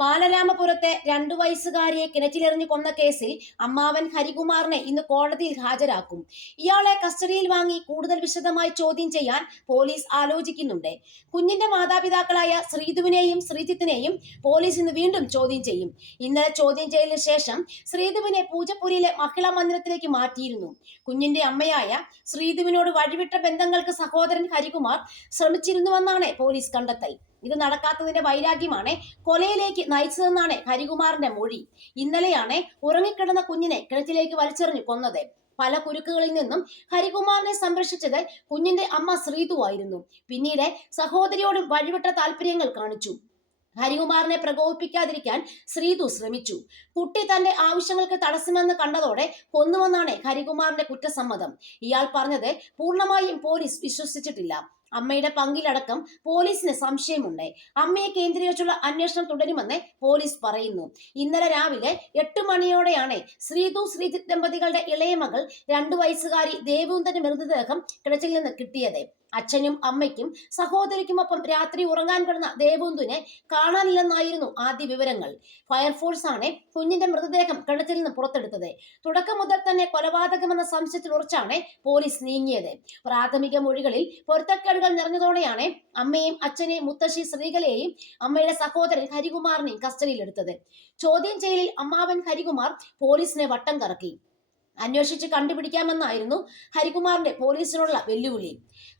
ബാലരാമപുരത്തെ 2 വയസ്സുകാരിയെ കിണറ്റിലെറിഞ്ഞു കൊന്ന കേസിൽ അമ്മാവൻ ഹരികുമാറിനെ ഇന്ന് കോടതിയിൽ ഹാജരാക്കും. ഇയാളെ കസ്റ്റഡിയിൽ വാങ്ങി കൂടുതൽ വിശദമായി ചോദ്യം ചെയ്യാൻ പോലീസ് ആലോചിക്കുന്നുണ്ട്. കുഞ്ഞിന്റെ മാതാപിതാക്കളായ ശ്രീധുവിനെയും ശ്രീജിത്തിനെയും പോലീസ് ഇന്ന് വീണ്ടും ചോദ്യം ചെയ്യും. ഇന്നലെ ചോദ്യം ചെയ്യലിന് ശേഷം ശ്രീധുവിനെ പൂജപ്പുരയിലെ മഹിളാ മന്ദിരത്തിലേക്ക് മാറ്റിയിരുന്നു. കുഞ്ഞിന്റെ അമ്മയായ ശ്രീധുവിനോട് വഴിവിട്ട ബന്ധങ്ങൾക്ക് സഹോദരൻ ഹരികുമാർ ശ്രമിച്ചിരുന്നുവെന്നാണ് പോലീസ് കണ്ടെത്തൽ. ഇത് നടക്കാത്തതിന്റെ വൈരാഗ്യമാണ് കൊലയിലേക്ക് നയിച്ചതെന്നാണ് ഹരികുമാറിന്റെ മൊഴി. ഇന്നലെയാണ് ഉറങ്ങിക്കിടന്ന കുഞ്ഞിനെ കിണറ്റിലേക്ക് വലിച്ചെറിഞ്ഞു കൊന്നത്. പല കുരുക്കുകളിൽ നിന്നും ഹരികുമാറിനെ സംരക്ഷിച്ചത് കുഞ്ഞിന്റെ അമ്മ ശ്രീധുവായിരുന്നു. പിന്നീട് സഹോദരിയോടും വഴിവിട്ട താല്പര്യങ്ങൾ കാണിച്ചു. ഹരികുമാറിനെ പ്രകോപിപ്പിക്കാതിരിക്കാൻ ശ്രീധു ശ്രമിച്ചു. കുട്ടി തന്റെ ആവശ്യങ്ങൾക്ക് തടസ്സമെന്ന് കണ്ടതോടെ കൊന്നുവെന്നാണ് ഹരികുമാറിന്റെ കുറ്റസമ്മതം. ഇയാൾ പറഞ്ഞത് പൂർണ്ണമായും പോലീസ് വിശ്വസിച്ചിട്ടില്ല. അമ്മയുടെ പങ്കിലടക്കം പോലീസിന് സംശയമുണ്ട്. അമ്മയെ കേന്ദ്രീകരിച്ചുള്ള അന്വേഷണം തുടരുമെന്ന് പോലീസ് പറയുന്നു. ഇന്നലെ രാവിലെ 8 മണിയോടെയാണ് ശ്രീധു ശ്രീജിത്ത് ദമ്പതികളുടെ ഇളയ മകൾ 2 വയസ്സുകാരി ദേവുന്തന്റെ മൃതദേഹം കിണറ്റിൽ നിന്ന് കിട്ടിയത്. അച്ഛനും അമ്മയ്ക്കും സഹോദരിക്കുമൊപ്പം രാത്രി ഉറങ്ങാൻ കിടന്ന ദേവുന്തുനെ കാണാനില്ലെന്നായിരുന്നു ആദ്യ വിവരങ്ങൾ. ഫയർഫോഴ്സ് ആണ് കുഞ്ഞിന്റെ മൃതദേഹം കിണറ്റിൽ നിന്ന് പുറത്തെടുത്തത്. തുടക്കം മുതൽ തന്നെ കൊലപാതകമെന്ന സംശയത്തിൽ ഉറച്ചാണ് പോലീസ് നീങ്ങിയത്. പ്രാഥമിക മൊഴികളിൽ പൊരുത്തക്കേടുകൾ നിറഞ്ഞതോടെയാണ് അമ്മയെയും അച്ഛനെയും മുത്തശ്ശി ശ്രീകലയെയും അമ്മയുടെ സഹോദരൻ ഹരികുമാറിനെയും കസ്റ്റഡിയിലെടുത്തത്. ചോദ്യം ചെയ്യലിൽ അമ്മാവൻ ഹരികുമാർ പോലീസിനെ വട്ടം കറക്കി. അന്വേഷിച്ച് കണ്ടുപിടിക്കാമെന്നായിരുന്നു ഹരികുമാറിന്റെ പോലീസിനുള്ള വെല്ലുവിളി.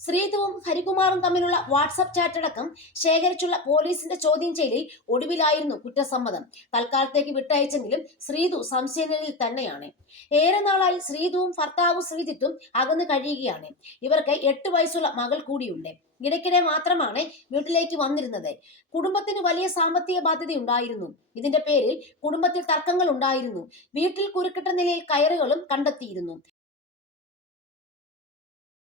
ശ്രീധുവും ഹരികുമാറും തമ്മിലുള്ള വാട്സപ്പ് ചാറ്റടക്കം ശേഖരിച്ചുള്ള പോലീസിന്റെ ചോദ്യം ചെയ്യലിൽ ഒടുവിലായിരുന്നു കുറ്റസമ്മതം. തൽക്കാലത്തേക്ക് വിട്ടയച്ചെങ്കിലും ശ്രീധു സംശയനിലയിൽ തന്നെയാണ്. ഏറെ നാളായി ശ്രീധുവും ഭർത്താവും ശ്രീജിത്തും അകന്നു കഴിയുകയാണ്. ഇവർക്ക് 8 വയസ്സുള്ള മകൾ കൂടിയുണ്ട്. ഇടയ്ക്കിടെ മാത്രമാണ് വീട്ടിലേക്ക് വന്നിരുന്നത്. കുടുംബത്തിന് വലിയ സാമ്പത്തിക ബാധ്യതയുണ്ടായിരുന്നു. ഇതിന്റെ പേരിൽ കുടുംബത്തിൽ തർക്കങ്ങൾ ഉണ്ടായിരുന്നു. വീട്ടിൽ കുരുക്കിട്ട നിലയിൽ കയറുകളും കണ്ടെത്തിയിരുന്നു.